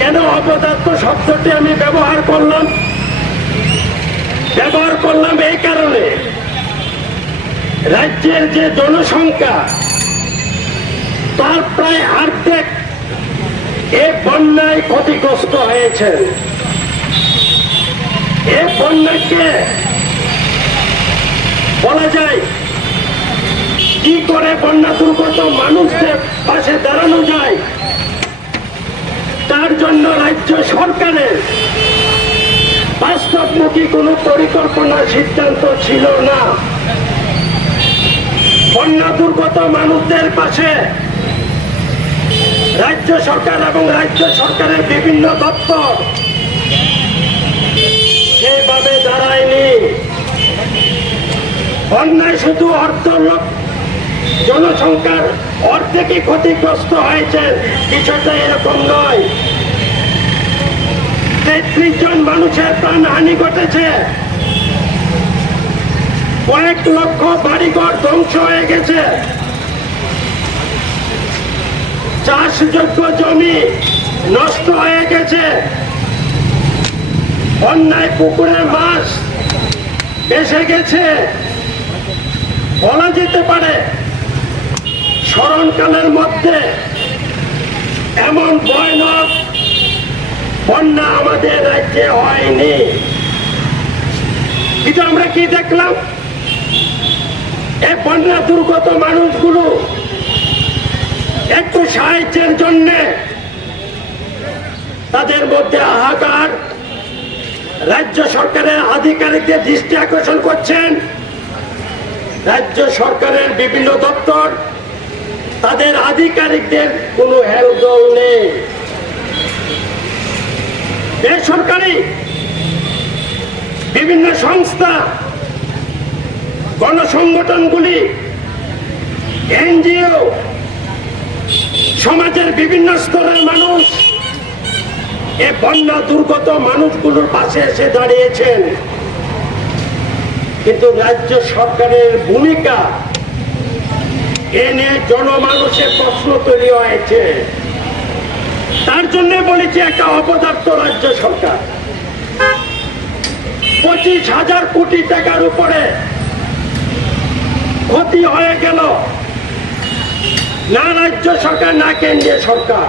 কেন অপদার্থ শব্দটি আমি ব্যবহার করলাম এই কারণে, রাজ্যের যে জনসংখ্যা তার প্রায় অর্ধেক এ বন্যায় ক্ষতিগ্রস্ত হয়েছে। এ বন্যাকে বলা যায় কি করে বন্যা দুর্গত মানুষদের পাশে দাঁড়ানো যায়, তার জন্য রাজ্য সরকারের বাস্তবমুখী কোনো পরিকল্পনা সিদ্ধান্ত ছিল না। বন্যা দুর্গত মানুষদের পাশে রাজ্য সরকার এবং রাজ্য সরকারের বিভিন্ন দপ্তর সেভাবে দাঁড়ায়নি। বন্যায় শুধু জনসংখ্যার অর্ধেকই ক্ষতিগ্রস্ত হয়েছে, বিষয়টা এরকম নয়। 33 জন মানুষের প্রাণহানি ঘটেছে, কয়েক লক্ষ বাড়িঘর ধ্বংস হয়ে গেছে, চাষযোগ্য জমি নষ্ট হয়ে গেছে, বন্যায় পুকুরের মাছ ভেসে গেছে। বলা যেতে পারে স্মরণকালের মধ্যে এমন ভয়ানক বন্যা আমাদের রাজ্যে হয়নি। কিন্তু আমরা কি দেখলাম, এই বন্যা দুর্গত মানুষগুলো একটু সাহায্যের জন্য তাদের মধ্যে হাহাকার। রাজ্য সরকারের আধিকারিকদের দৃষ্টি আকর্ষণ করছেন, রাজ্য সরকারের বিভিন্ন দপ্তর তাদের আধিকারিকদের কোনো হেলদোল নেই। বেসরকারি বিভিন্ন সংস্থা, গণসংগঠনগুলি, এনজিও, সমাজের বিভিন্ন স্তরের মানুষ এ বন্যা দুর্গত মানুষগুলোর পাশে এসে দাঁড়িয়েছেন। কিন্তু রাজ্য সরকারের ভূমিকা এ নিয়ে জনমানুষের প্রশ্ন তৈরি হয়েছে। তার জন্য বলেছি একটা অপদার্থ রাজ্য সরকার। 25,000 কোটি টাকার উপরে ক্ষতি হয়ে গেল, না রাজ্য সরকার না কেন্দ্রীয় সরকার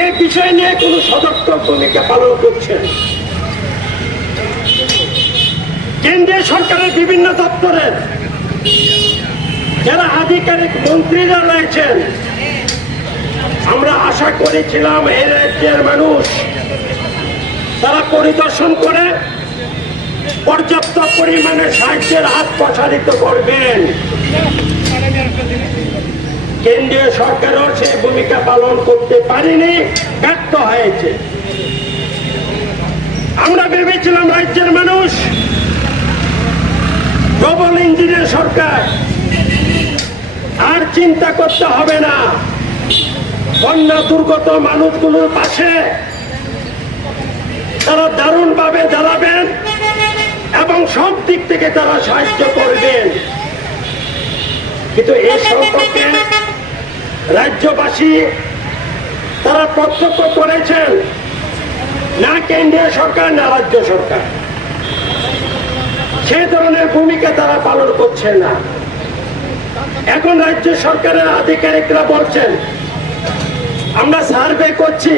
এই বিষয় নিয়ে কোন সদর্থক ভূমিকা পালন করছেন। কেন্দ্রীয় সরকারের বিভিন্ন দপ্তরের যারা আধিকারিক মন্ত্রীরা রয়েছেন, আমরা আশা করেছিলাম এই রাজ্যের মানুষ তারা পরিদর্শন করে পর্যাপ্ত পরিমাণে সাহায্যের হাত প্রসারিত করবেন। কেন্দ্রীয় সরকারও সে ভূমিকা পালন করতে পারেনি, ব্যর্থ হয়েছে। আমরা ভেবেছিলাম রাজ্যের মানুষ ডবল ইঞ্জিনের সরকার, আর চিন্তা করতে হবে না, বন্যা দুর্গত মানুষগুলোর পাশে তারা দারুণভাবে দাঁড়াবেন এবং সব দিক থেকে তারা সাহায্য করবেন। কিন্তু এই সম্পর্কে রাজ্যবাসী তারা প্রত্যক্ষ করেছেন, না কেন্দ্রীয় সরকার না রাজ্য সরকার সেই ধরনের ভূমিকা তারা পালন করছে না। এখন রাজ্য সরকারের আধিকারিকরা বলছেন আমরা সার্ভে করছি,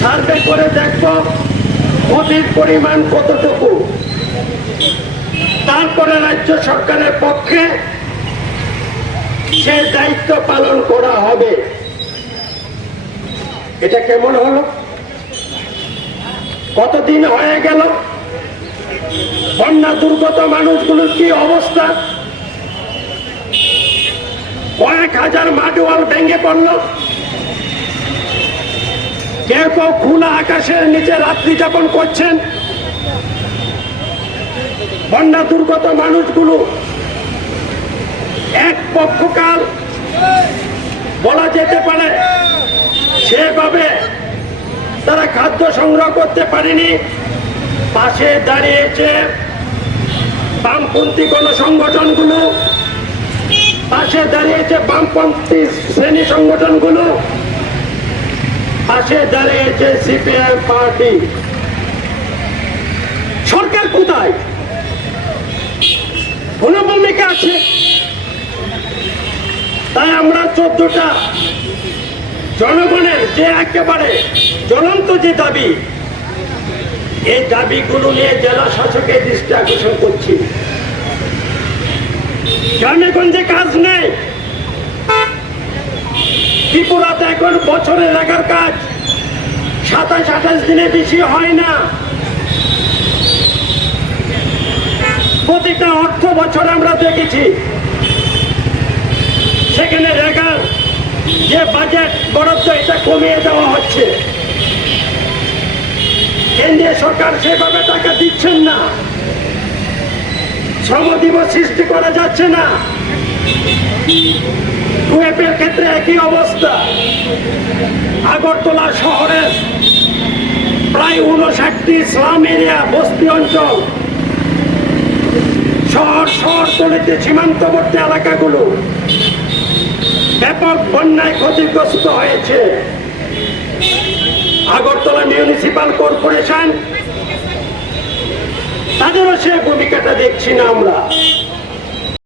সার্ভে করে দেখব ক্ষতির পরিমাণ কতটুকু, তারপরে রাজ্য সরকারের পক্ষে সে দায়িত্ব পালন করা হবে। এটা কেমন হলো? কতদিন হয়ে গেল, বন্যা দুর্গত মানুষগুলোর কি অবস্থা? কয়েক হাজার মাটিওয়াল ভেঙে পড়ল, কেউ কেউ খোলা আকাশের নিচে রাত্রি যাপন করছেন। বন্যা দুর্গত মানুষগুলো এক পক্ষকাল বলা যেতে পারে সেভাবে তারা খাদ্য সংগ্রহ করতে পারেনি। পাশে দাঁড়িয়েছে বামপন্থী গণসংগঠনগুলো, পাশে দাঁড়িয়েছে বামপন্থী শ্রেণী সংগঠনগুলো, পাশে দাঁড়িয়েছে সিপিআইএম পার্টি। সরকার কোথায়? ভূমিকা আছে। তাই আমরা 14টা জনগণের যে একেবারে জ্বলন্ত যে দাবি, এই দাবিগুলো নিয়ে জেলা শাসকের দৃষ্টি আকর্ষণ করছি। গ্রামেগঞ্জে কাজ নেই। ত্রিপুরাতে এখন বছরে লাগার কাজ 27-28 দিনে বেশি হয় না। প্রতিটা অর্থ বছর আমরা দেখেছি সেখানে রেগার যে বাজেট বরাদ্দ এটা কমিয়ে দেওয়া হচ্ছে। কেন্দ্রীয় সরকার সেভাবে টাকা দিচ্ছেন না। শ্রম দিবস সৃষ্টি করা যাচ্ছে না। কুয়েপের ক্ষেত্রে একই অবস্থা। আগরতলা শহরের প্রায় 59টি স্লাম এরিয়া, বস্তি অঞ্চল, শহরতলিতে সীমান্তবর্তী এলাকাগুলো ব্যাপক বন্যায় ক্ষতিগ্রস্ত হয়েছে। আগরতলা মিউনিসিপাল কর্পোরেশন, তাদেরও সে ভূমিকাটা দেখছি না আমরা।